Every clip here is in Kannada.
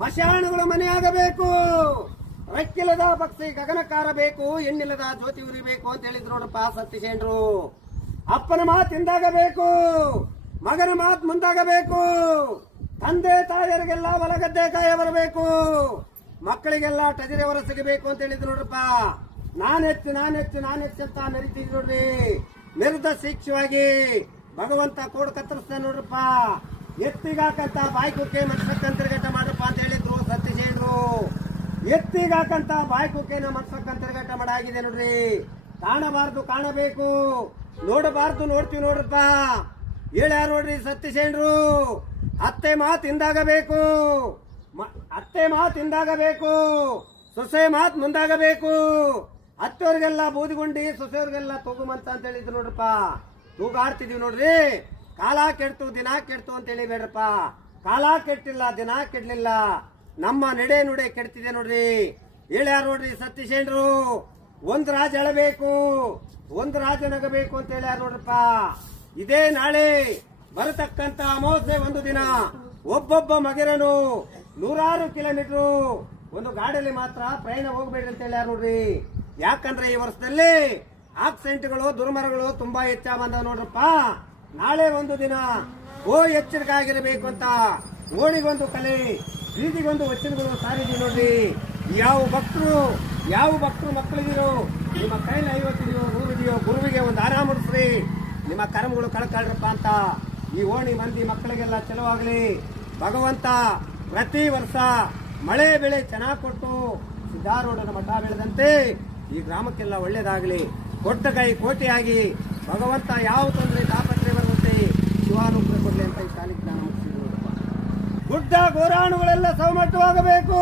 ಮಶಾಣಗಳು ಮನೆಯಾಗಬೇಕು, ರೆಕ್ಕಿಲ್ಲದ ಪಕ್ಷಿ ಗಗನಕಾರ ಬೇಕು, ಹೆಣ್ಣಿಲ್ಲದ ಜ್ಯೋತಿ ಉರಿಬೇಕು ಅಂತ ಹೇಳಿದ್ರು ನೋಡಪ್ಪ ಸತ್ಯಸೇನರು. ಅಪ್ಪನ ಮಾತಿಂದಾಗಬೇಕು, ಮಗನ ಮಾತು ಮುಂದಾಗಬೇಕು, ತಂದೆ ತಾಯಿಯರಿಗೆಲ್ಲ ಹೊಲಗದ್ದೆ ಕಾಯ ಬರಬೇಕು, ಮಕ್ಕಳಿಗೆಲ್ಲ ಟಜರಿ ಹೊರ ಸಿಗಬೇಕು ಅಂತ ಹೇಳಿದ್ರು ನೋಡ್ರಪ್ಪ. ನಾನೆಚ್ಚು ಅಂತ ಮೆರಿತಿದ್ರು ನೋಡ್ರಿ. ಮೆರೆದ ಶಿಕ್ಷವಾಗಿ ಭಗವಂತ ಕೋಡ್ ಕತ್ತರಿಸ್ತಾನೆ ನೋಡ್ರಪ್ಪ. ಎತ್ತಿಗಾಕಂತ ಬಾಯ್ಕುಕ್ಕೆ ಮನ್ಸಕ್ಕಂತರ್ಗಟ ಮಾಡ್ರಪ್ಪ ಅಂತ ಹೇಳಿದ್ರು ಸತ್ಯಸೇನರು. ಎತ್ತಿಗಾಕಂತ ಬಾಯ್ಕುಕ್ಕೆನ ಮನ್ಸಕ್ಕಂತರ್ಗಟ ಮಾಡಾಗಿದೆ ನೋಡ್ರಿ. ಕಾಣಬಾರ್ದು ಕಾಣಬೇಕು, ನೋಡಬಾರ್ದು ನೋಡ್ತೀವಿ ನೋಡ್ರಪ್ಪ. ಹೇಳ್ಯಾರ ನೋಡ್ರಿ ಸತ್ಯಸೇನರು. ಅತ್ತೆ ಮಾತಿಂದಾಗಬೇಕು, ಅತ್ತೆ ಮಾತಿಂದಾಗಬೇಕು, ಸೊಸೆ ಮಾತು ಮುಂದಾಗಬೇಕು. ಅತ್ತವ್ರಿಗೆಲ್ಲ ಬೂದಿಗುಂಡಿ, ಸೊಸೆಯವ್ರಿಗೆಲ್ಲ ತೂಗುಮಂತ ಅಂತ ಹೇಳಿದ್ರು ನೋಡ್ರಪ್ಪ. ತೂಗಾಡ್ತಿದೀವಿ ನೋಡ್ರಿ. ಕಾಲ ಕೆಡ್ತು ದಿನ ಕೆಡ್ತು ಅಂತ ಹೇಳಿಬೇಡ್ರಪ್ಪ. ಕಾಲ ಕೆಟ್ಟಿಲ್ಲ, ದಿನ ಕೆಡ್ಲಿಲ್ಲ, ನಮ್ಮ ನಡೆ ನುಡೆ ಕೆಡ್ತಿದೆ ನೋಡ್ರಿ. ಹೇಳ್ಯಾರ ನೋಡ್ರಿ ಸತ್ಯಸೇನರು. ಒಂದ್ ರಾಜ ಎಳಬೇಕು, ಒಂದ್ ರಾಜ ನಗಬೇಕು ಅಂತ ಹೇಳ್ಯಾರ ನೋಡ್ರಪ್ಪ. ಇದೇ ನಾಳೆ ಬರತಕ್ಕಂತ ಅಮಾವಾಸ್ಯೆ ಒಂದು ದಿನ ಒಬ್ಬೊಬ್ಬ ಮಗಿರನು 100 ಕಿಲೋಮೀಟರ್ ಒಂದು ಗಾಡಿಯಲ್ಲಿ ಮಾತ್ರ ಪ್ರಯಾಣ ಹೋಗ್ಬೇಡ್ರಿ ಅಂತ ಹೇಳ್ಯಾರ ನೋಡ್ರಿ. ಯಾಕಂದ್ರೆ ಈ ವರ್ಷದಲ್ಲಿ ಆಕ್ಸಿಡೆಂಟ್ಗಳು ದುರ್ಮರಗಳು ತುಂಬಾ ಹೆಚ್ಚಾಗ ಬಂದವ ನೋಡ್ರಪ್ಪ. ನಾಳೆ ಒಂದು ದಿನ ಎಚ್ಚರಿಕೆ ಆಗಿರಬೇಕು ಅಂತ ಓಣಿಗೊಂದು ಕಲೆ, ಬೀದಿಗೊಂದು ವಚನಗಳು ಸಾರಿದೀವಿ ನೋಡ್ರಿ. ಯಾವ ಭಕ್ತರು ಮಕ್ಕಳಿಗಿರೋ ನಿಮ್ಮ ಕೈಲಿ 50 ಇದೆಯೋ 100 ಇದೆಯೋ ಗುರುವಿಗೆ ಒಂದು ಆರಾಮ ಮುಡಿಸ್ರಿ, ನಿಮ್ಮ ಕರ್ಮಗಳು ಕಳ್ಕಳ್ರಪ್ಪ ಅಂತ ಈ ಓಣಿ ಮಂದಿ ಮಕ್ಕಳಿಗೆಲ್ಲ ಚಲೋವಾಗ್ಲಿ. ಭಗವಂತ ಪ್ರತಿ ವರ್ಷ ಮಳೆ ಬೆಳೆ ಚೆನ್ನಾಗಿ ಕೊಟ್ಟು ಸಿದ್ಧಾರೂಢನ ಮಠ ಬೆಳೆದಂತೆ ಈ ಗ್ರಾಮಕ್ಕೆಲ್ಲ ಒಳ್ಳೇದಾಗಲಿ. ಕೊಟ್ಟ ಕೈ ಕೋಟೆಯಾಗಿ ಭಗವಂತ ಯಾವ ತೊಂದರೆ ತಾಪತ್ರೆ ಬರುವಂತೆ ಶಿವಾನುಗ್ರಹ ಕೊಡ್ಲಿ ಅಂತ ಈ ಶಾಲೆಗೆ ಜ್ಞಾನ ಮುಗಿಸಿದ್ರು. ಗುಡ್ಡ ಗೋರಾಣುಗಳೆಲ್ಲ ಸೌಮಟ್ಟವಾಗಬೇಕು,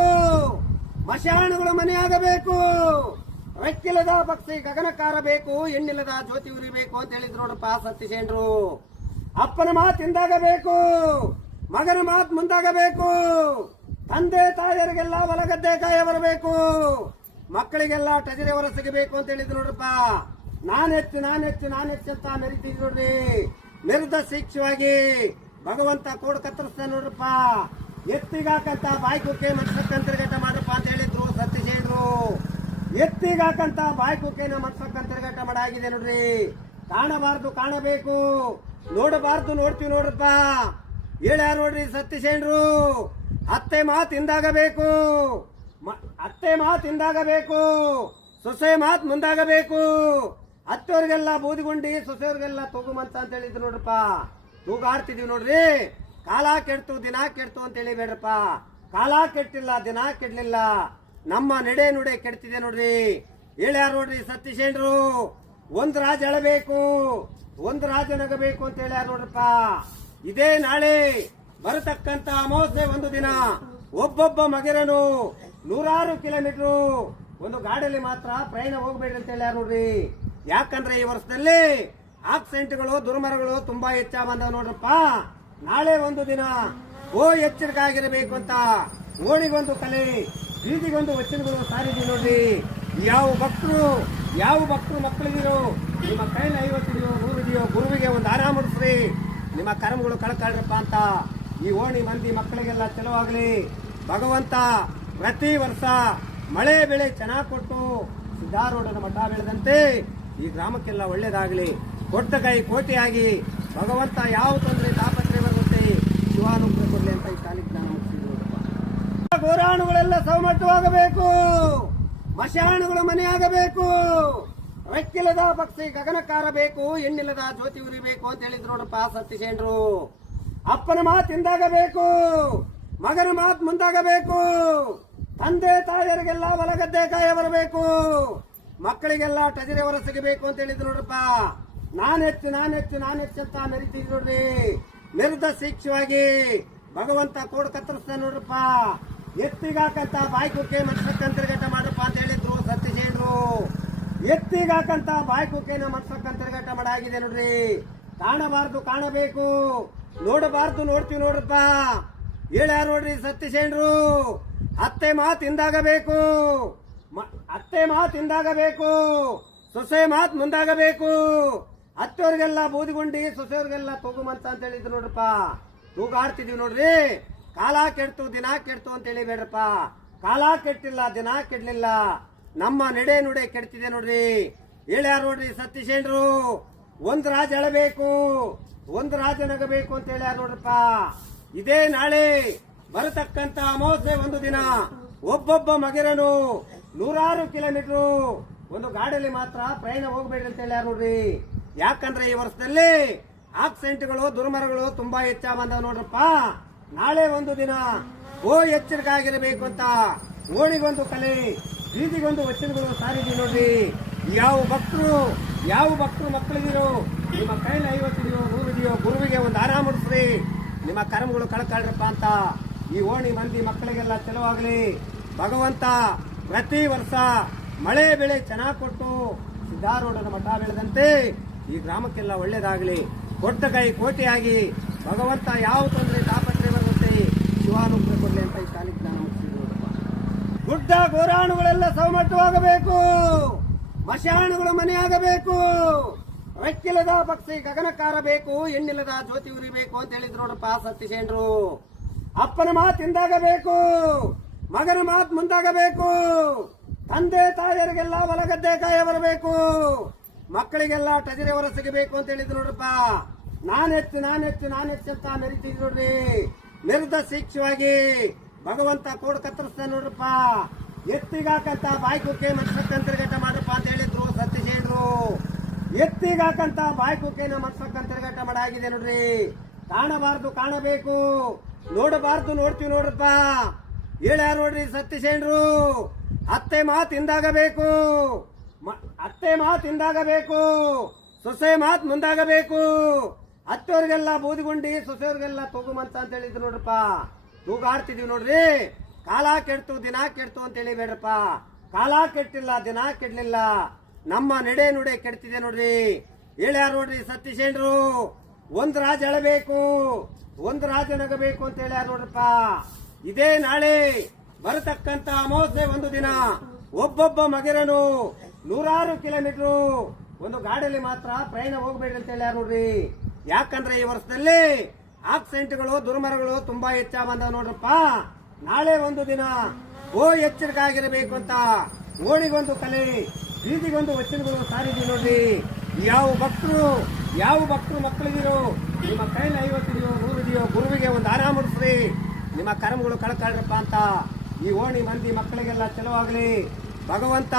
ಮಶಾಣಗಳು ಮನೆಯಾಗಬೇಕು, ರೆಕ್ಕಿಲ್ಲದ ಪಕ್ಷಿ ಗಗನಕಾರ ಬೇಕು, ಹೆಣ್ಣಿಲ್ಲದ ಜ್ಯೋತಿ ಉರಿಬೇಕು ಅಂತ ಹೇಳಿದ್ರು ನೋಡಪ್ಪ ಸತ್ಯಸೇನರು. ಅಪ್ಪನ ಮಾತಿಂದಾಗಬೇಕು, ಮಗನ ಮಾತು ಮುಂದಾಗಬೇಕು, ತಂದೆ ತಾಯಿಯರಿಗೆಲ್ಲ ಹೊಲಗದ್ದೆ ಕಾಯ ಬರಬೇಕು, ಮಕ್ಕಳಿಗೆಲ್ಲ ಟಜರಿ ಹೊರ ಸಿಗಬೇಕು ಅಂತ ಹೇಳಿದ್ರು ನೋಡ್ರಪ್ಪ. ನಾನೆಚ್ಚು ಅಂತ ಮೆರಿತಿದ್ರು ನೋಡ್ರಿ. ಮೆರೆದ ಶಿಕ್ಷವಾಗಿ ಭಗವಂತ ಕೋಡ್ ಕತ್ತರಿಸ್ತಾನೆ ನೋಡ್ರಪ್ಪ. ಎತ್ತಿಗಾಕಂತ ಬಾಯ್ಕುಕ್ಕೆ ಮನ್ಸಕ್ಕಂತರ್ಗಟ ಮಾಡ್ರಪ್ಪ ಅಂತ ಹೇಳಿದ್ರು ಸತ್ಯಸೇನರು. ಎತ್ತಿಗಾಕಂತ ಬಾಯ್ಕುಕ್ಕೆನ ಮನ್ಸಕ್ಕಂತರ್ಗಟ ಮಾಡಾಗಿದೆ ನೋಡ್ರಿ. ಕಾಣಬಾರ್ದು ಕಾಣಬೇಕು, ನೋಡಬಾರ್ದು ನೋಡ್ತೀವಿ ನೋಡ್ರಪ್ಪ. ಹೇಳ್ಯಾರ ನೋಡ್ರಿ ಸತ್ಯಸೇನರು. ಅತ್ತೆ ಮಾತಿಂದಾಗಬೇಕು, ಅತ್ತೆ ಮಾತಿಂದಾಗಬೇಕು, ಸೊಸೆ ಮಾತು ಮುಂದಾಗಬೇಕು. ಅತ್ತವ್ರಿಗೆಲ್ಲ ಬೂದಿಗುಂಡಿ, ಸೊಸೆಯವ್ರಿಗೆಲ್ಲ ತೂಗುಮಂತ ಅಂತ ಹೇಳಿದ್ರು ನೋಡ್ರಪ್ಪ. ತೂಗಾಡ್ತಿದೀವಿ ನೋಡ್ರಿ. ಕಾಲ ಕೆಡ್ತು ದಿನ ಕೆಡ್ತು ಅಂತ ಹೇಳಿಬೇಡ್ರಪ್ಪ. ಕಾಲ ಕೆಟ್ಟಿಲ್ಲ, ದಿನ ಕೆಡ್ಲಿಲ್ಲ, ನಮ್ಮ ನಡೆ ನುಡೆ ಕೆಡ್ತಿದೆ ನೋಡ್ರಿ. ಹೇಳ್ಯಾರ ನೋಡ್ರಿ ಸತ್ಯಸೇನರು. ಒಂದ್ ರಾಜ ಎಳಬೇಕು, ಒಂದ್ ರಾಜ ನಗಬೇಕು ಅಂತ ಹೇಳ್ಯಾರ ನೋಡ್ರಪ್ಪ. ಇದೇ ನಾಳೆ ಬರತಕ್ಕಂತ ಅಮಾವಾಸ್ಯೆ ಒಂದು ದಿನ ಒಬ್ಬೊಬ್ಬ ಮಗಿರನು 100 ಕಿಲೋಮೀಟರ್ ಒಂದು ಗಾಡಿಯಲ್ಲಿ ಮಾತ್ರ ಪ್ರಯಾಣ ಹೋಗ್ಬೇಡ್ರಿ ಅಂತ ಹೇಳ್ಯಾರ ನೋಡ್ರಿ. ಯಾಕಂದ್ರೆ ಈ ವರ್ಷದಲ್ಲಿ ಆಕ್ಸಿಡೆಂಟ್ಗಳು ದುರ್ಮರಗಳು ತುಂಬಾ ಹೆಚ್ಚಾಗ ಬಂದವ ನೋಡ್ರಪ್ಪ. ನಾಳೆ ಒಂದು ದಿನ ಎಚ್ಚರಿಕೆ ಆಗಿರಬೇಕು ಅಂತ ಓಣಿಗೊಂದು ಕಲೆ, ಬೀದಿಗೊಂದು ವಚನಗಳು ಸಾರಿದೀವಿ ನೋಡ್ರಿ. ಯಾವ ಭಕ್ತರು ಮಕ್ಕಳಿಗಿರೋ ನಿಮ್ಮ ಕೈಲಿ 50 ಇದೆಯೋ 100 ಇದೆಯೋ ಗುರುವಿಗೆ ಒಂದು ಆರಾಮ ಮುಡಿಸ್ರಿ, ನಿಮ್ಮ ಕರ್ಮಗಳು ಕಳ್ಕಳ್ರಪ್ಪ ಅಂತ ಈ ಓಣಿ ಮಂದಿ ಮಕ್ಕಳಿಗೆಲ್ಲ ಚಲೋವಾಗ್ಲಿ. ಭಗವಂತ ಪ್ರತಿ ವರ್ಷ ಮಳೆ ಬೆಳೆ ಚೆನ್ನಾಗಿ ಕೊಟ್ಟು ಸಿದ್ಧಾರೂಢನ ಮಠ ಬೆಳೆದಂತೆ ಈ ಗ್ರಾಮಕ್ಕೆಲ್ಲ ಒಳ್ಳೇದಾಗಲಿ. ಕೊಟ್ಟ ಕೈ ಕೋಟೆಯಾಗಿ ಭಗವಂತ ಯಾವ ತೊಂದರೆ ತಾಪತ್ರೆ ಬರುವಂತೆ ಶಿವಾನುಗ್ರಹ ಕೊಡ್ಲಿ ಅಂತ ಈ ಶಾಲೆಗೆ ಜ್ಞಾನ ಮುಗಿಸಿದ್ರು. ಗೋರಾಣುಗಳೆಲ್ಲ ಸೌಮಟ್ಟವಾಗಬೇಕು, ಮಶಾಣಗಳು ಮನೆಯಾಗಬೇಕು, ರೆಕ್ಕಿಲ್ಲದ ಪಕ್ಷಿ ಗಗನಕಾರ ಬೇಕು, ಹೆಣ್ಣಿಲ್ಲದ ಜ್ಯೋತಿ ಉರಿಬೇಕು ಅಂತ ಹೇಳಿದ್ರು ನೋಡಪ್ಪ ಸತ್ಯಸೇನರು. ಅಪ್ಪನ ಮಾತಿಂದಾಗಬೇಕು, ಮಗನ ಮಾತು ಮುಂದಾಗಬೇಕು, ತಂದೆ ತಾಯಿಯರಿಗೆಲ್ಲ ಹೊಲಗದ್ದೆ ಕಾಯ ಬರಬೇಕು, ಮಕ್ಕಳಿಗೆಲ್ಲ ಟಜರಿ ಹೊರ ಸಿಗಬೇಕು ಅಂತ ಹೇಳಿದ್ರು ನೋಡ್ರಪ್ಪ. ನಾನೆಚ್ಚು ಅಂತ ಮೆರಿತಿದ್ರು ನೋಡ್ರಿ. ಮೆರೆದ ಶಿಕ್ಷವಾಗಿ ಭಗವಂತ ಕೋಡ್ ಕತ್ತರಿಸ್ತಾನೆ ನೋಡ್ರಪ್ಪ. ಎತ್ತಿಗಾಕಂತ ಬಾಯ್ಕುಕ್ಕೆ ಮನ್ಸಕ್ಕಂತರ್ಗಟ ಮಾಡ್ರಪ್ಪ ಅಂತ ಹೇಳಿದ್ರು ಸತ್ಯಸೇನರು. ಎತ್ತಿಗಾಕಂತ ಬಾಯ್ಕುಕ್ಕೆನ ಮನ್ಸಕ್ಕಂತರ್ಗಟ ಮಾಡಾಗಿದೆ ನೋಡ್ರಿ. ಕಾಣಬಾರ್ದು ಕಾಣಬೇಕು, ನೋಡಬಾರ್ದು ನೋಡ್ತೀವಿ ನೋಡ್ರಪ್ಪ. ಹೇಳ್ಯಾರ ನೋಡ್ರಿ ಸತ್ಯಸೇನರು. ಅತ್ತೆ ಮಾತಿಂದಾಗಬೇಕು, ಅತ್ತೆ ಮಾತಿಂದಾಗಬೇಕು, ಸೊಸೆ ಮಾತು ಮುಂದಾಗಬೇಕು. ಅತ್ತವ್ರಿಗೆಲ್ಲ ಬೂದಿಗುಂಡಿ, ಸೊಸೆಯವ್ರಿಗೆಲ್ಲ ತೂಗುಮಂತ ಅಂತ ಹೇಳಿದ್ರು ನೋಡ್ರಪ್ಪ. ತೂಗಾಡ್ತಿದೀವಿ ನೋಡ್ರಿ. ಕಾಲ ಕೆಡ್ತು ದಿನ ಕೆಡ್ತು ಅಂತ ಹೇಳಿಬೇಡ್ರಪ್ಪ. ಕಾಲ ಕೆಟ್ಟಿಲ್ಲ, ದಿನ ಕೆಡ್ಲಿಲ್ಲ, ನಮ್ಮ ನಡೆ ನುಡೆ ಕೆಡ್ತಿದೆ ನೋಡ್ರಿ. ಹೇಳ್ಯಾರ ನೋಡ್ರಿ ಸತೀಶೇಂಡ್ರು, ಒಂದ್ ರಾಜ ಎಳಬೇಕು, ಒಂದ್ ರಾಜ ನಗಬೇಕು ಅಂತ ಹೇಳ್ಯಾರ ನೋಡ್ರಪ್ಪ. ಇದೇ ನಾಳೆ ಬರತಕ್ಕಂತ ಅಮಾವಾಸ್ಯೆ ಒಂದು ದಿನ ಒಬ್ಬೊಬ್ಬ ಮಗಿರನು 100 ಕಿಲೋಮೀಟರ್ ಒಂದು ಗಾಡಿಯಲ್ಲಿ ಮಾತ್ರ ಪ್ರಯಾಣ ಹೋಗ್ಬೇಡ್ರಿ ಅಂತ ಹೇಳ್ಯಾರ ನೋಡ್ರಿ. ಯಾಕಂದ್ರೆ ಈ ವರ್ಷದಲ್ಲಿ ಆಕ್ಸಿಡೆಂಟ್ಗಳು ದುರ್ಮರಗಳು ತುಂಬಾ ಹೆಚ್ಚಾಗ ಬಂದವ ನೋಡ್ರಪ್ಪ. ನಾಳೆ ಒಂದು ದಿನ ಎಚ್ಚರಿಕೆ ಆಗಿರಬೇಕು ಅಂತ ಓಣಿಗೊಂದು ಕಲೆ, ಬೀದಿಗೊಂದು ವಚನಗಳು ಸಾರಿದೀವಿ ನೋಡ್ರಿ. ಯಾವ ಭಕ್ತರು ಮಕ್ಕಳಿದಿರೋ, ನಿಮ್ಮ ಕೈಲಿ 50 ಇದೆಯೋ 100 ಇದೆಯೋ, ಗುರುವಿಗೆ ಒಂದು ಆರಾಮ ಮುಡಿಸ್ರಿ, ನಿಮ್ಮ ಕರ್ಮಗಳು ಕಳ್ಕಳ್ರಪ್ಪ ಅಂತ ಈ ಓಣಿ ಮಂದಿ ಮಕ್ಕಳಿಗೆಲ್ಲ ಚಲವಾಗ್ಲಿ. ಭಗವಂತ ಪ್ರತಿ ವರ್ಷ ಮಳೆ ಬೆಳೆ ಚೆನ್ನಾಗಿ ಕೊಟ್ಟು ಸಿದ್ಧಾರೂಢನ ಮಠ ಬೆಳೆದಂತೆ ಈ ಗ್ರಾಮಕ್ಕೆಲ್ಲ ಒಳ್ಳೇದಾಗಲಿ. ಕೊಟ್ಟ ಕೈ ಕೋಟೆಯಾಗಿ ಭಗವಂತ ಯಾವ ತೊಂದರೆ ತಾಪತ್ರೆ ಬರುವಂತೆ ಶಿವಾನುಗ್ರಹ ಕೊಡಲಿ ಅಂತ ಈ ಕಾಲಿಗೆ ನಾನು ಮುಗಿಸಿದ್ರು. ಗುಡ್ಡ ಗೋರಾಣುಗಳೆಲ್ಲ ಸೌಮಟ್ಟವಾಗಬೇಕು, ಮಶಾಣುಗಳು ಮನೆಯಾಗಬೇಕು, ರೆಕ್ಕಿಲ್ಲದ ಪಕ್ಷಿ ಗಗನಕ್ಕಾರಬೇಕು, ಎಣ್ಣಿಲ್ಲದ ಜ್ಯೋತಿ ಉರಿಬೇಕು ಅಂತ ಹೇಳಿದ್ರು ನೋಡಪ್ಪ ಸತೀಶೇಂಡ್ರು. ಅಪ್ಪನ ಮಾತು ಹಿಂದಾಗಬೇಕು, ಮಗನ ಮಾತು ಮುಂದಾಗಬೇಕು, ತಂದೆ ತಾಯಿಯರಿಗೆಲ್ಲ ಹೊಲಗದ್ದೆ ಕಾಯ ಬರಬೇಕು, ಮಕ್ಕಳಿಗೆಲ್ಲ ಟಜರೆ ಹೊರ ಸಿಗಬೇಕು ಅಂತ ಹೇಳಿದ್ರು ನೋಡ್ರಪ್ಪ. ನಾನೆಚ್ಚು ಅಂತ ಮೆರಿತಿದ್ರು ನೋಡ್ರಿ. ಮೆರೆದ ಶಿಕ್ಷವಾಗಿ ಭಗವಂತ ಕೋಡ್ ಕತ್ತರಿಸ್ತಾನೆ ನೋಡ್ರಪ್ಪ. ಎತ್ತಿಗಾಕಂತ ಬಾಯ್ಕುಕ್ಕೆ ಮನ್ಸಕ್ಕಂತಿರ್ಗಟ್ಟ ಮಾಡ್ರಪ್ಪ ಅಂತ ಹೇಳಿದ್ರು ಸತೀಶೇಂಡ್ರು. ಎತ್ತಿಗಾಕಂತ ಬಾಯ್ಕುಕ್ಕೆನ ಮನ್ಸಕ್ಕಂತಿರ್ಗಟ್ಟ ಮಾಡಾಗಿದೆ ನೋಡ್ರಿ. ಕಾಣಬಾರ್ದು ಕಾಣಬೇಕು, ನೋಡಬಾರ್ದು ನೋಡ್ತೀವಿ ನೋಡ್ರಪ್ಪ. ಹೇಳ್ಯಾರ ನೋಡ್ರಿ ಸತೀಶೇಂಡ್ರು, ಅತ್ತೆ ಮಾತು ಹಿಂದಾಗಬೇಕು, ಸೊಸೆ ಮಾತು ಮುಂದಾಗಬೇಕು. ಅತ್ತವ್ರಿಗೆಲ್ಲ ಬೂದಿಗುಂಡಿ, ಸೊಸೆಯವ್ರಿಗೆಲ್ಲ ತೂಗುಮಂತ ಅಂತ ಹೇಳಿದ್ರು ನೋಡ್ರಪ್ಪ. ತೂಗಾಡ್ತಿದೀವಿ ನೋಡ್ರಿ. ಕಾಲ ಕೆಡ್ತು ದಿನ ಕೆಡ್ತು ಅಂತ ಹೇಳಿಬೇಡ್ರಪ್ಪ. ಕಾಲ ಕೆಟ್ಟಿಲ್ಲ, ದಿನ ಕೆಡ್ಲಿಲ್ಲ, ನಮ್ಮ ನಡೆ ನುಡೆ ಕೆಡ್ತಿದೆ ನೋಡ್ರಿ. ಹೇಳ್ಯಾರ ನೋಡ್ರಿ ಸತೀಶೇಂಡ್ರು, ಒಂದ್ ರಾಜ ಎಳಬೇಕು, ಒಂದ್ ರಾಜ ನಗಬೇಕು ಅಂತ ಹೇಳ್ಯಾರ ನೋಡ್ರಪ್ಪ. ಇದೇ ನಾಳೆ ಬರತಕ್ಕಂತ ಅಮಾವಾಸ್ಯೆ ಒಂದು ದಿನ ಒಬ್ಬೊಬ್ಬ ಮಗಿರನು 100 ಕಿಲೋಮೀಟರ್ ಒಂದು ಗಾಡಿಯಲ್ಲಿ ಮಾತ್ರ ಪ್ರಯಾಣ ಹೋಗ್ಬೇಡ್ರಿ ಅಂತ ಹೇಳ್ಯಾರ ನೋಡ್ರಿ. ಯಾಕಂದ್ರೆ ಈ ವರ್ಷದಲ್ಲಿ ಆಕ್ಸಿಡೆಂಟ್ಗಳು ದುರ್ಮರಗಳು ತುಂಬಾ ಹೆಚ್ಚಾಗ ಬಂದವ ನೋಡ್ರಪ್ಪ. ನಾಳೆ ಒಂದು ದಿನ ಎಚ್ಚರಿಕೆ ಆಗಿರಬೇಕು ಅಂತ ಓಣಿಗೊಂದು ಕಲೆ, ಬೀದಿಗೊಂದು ವಚನಗಳು ಸಾರಿದೀವಿ ನೋಡ್ರಿ. ಯಾವ ಭಕ್ತರು ಮಕ್ಕಳಿದಿರೋ, ನಿಮ್ಮ ಕೈಲಿ 50 ಇದೆಯೋ 100 ಇದೆಯೋ, ಗುರುವಿಗೆ ಒಂದು ಆರಾಮ ಮುಡಿಸ್ರಿ, ನಿಮ್ಮ ಕರ್ಮಗಳು ಕಳ್ಕಳ್ರಪ್ಪ ಅಂತ ಈ ಓಣಿ ಮಂದಿ ಮಕ್ಕಳಿಗೆಲ್ಲ ಚಲವಾಗ್ಲಿ. ಭಗವಂತ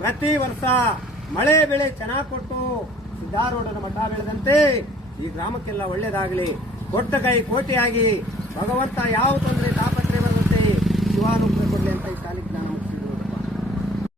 ಪ್ರತಿ ವರ್ಷ ಮಳೆ ಬೆಳೆ ಚೆನ್ನಾಗಿ ಕೊಟ್ಟು ಸಿದ್ಧಾರೂಢನ ಮಠ ಬೆಳೆದಂತೆ ಈ ಗ್ರಾಮಕ್ಕೆಲ್ಲ ಒಳ್ಳೇದಾಗಲಿ. ಕೊಟ್ಟ ಕೈ ಕೋಟೆಯಾಗಿ ಭಗವಂತ ಯಾವ ತೊಂದರೆ